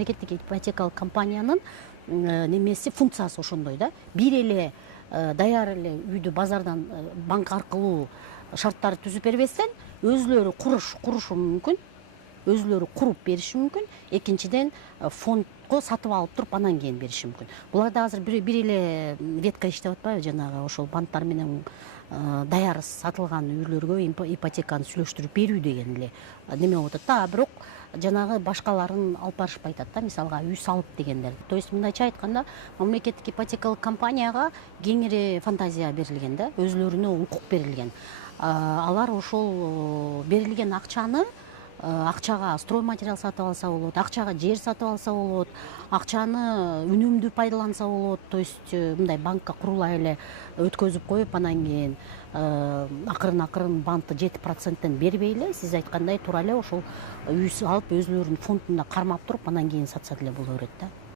мамлекеттик ипотекалык компаниянын немеси функциясы ошондой да. Бир эле даяр эле үйдү базардан банк аркылуу шарттарды түзүп бербестен өзүлөрү курушу мүмкүн, өзүлөрү куруп бериши мүмкүн. Экинчиден фондго сатып алып туруп анан кийин бериши мүмкүн. Булар да азыр бир эле ветка иштеп атпайбы, жанагы ошол банктар менен даяр сатылган үйлөргө ипотеканы сүйлөштүрүп берүү деген эле неме болуп атат да. Бирок жанагы башкаларын алып барышпай атат да, мисалга үй салып дегендер. То есть мындайча айтканда, мамлекеттик ипотекалык компанияга кеңири фантазия берилген да, өзүлөрүнө укук берилген. Алар ошол берилген акчага стройматериал сатып алса болот, акчага жер сатып алса болот, акчаны үнөмдүү пайдаланса болот. То есть мындай банкка курулай эле өткөзүп коюп, анан кийин акырын банкты 7%тен бербей эле, сиз айткандай туура эле ошол үй алып өзүлөрүнүн фондунда кармап туруп, анан кийин сатса деле боло берет да.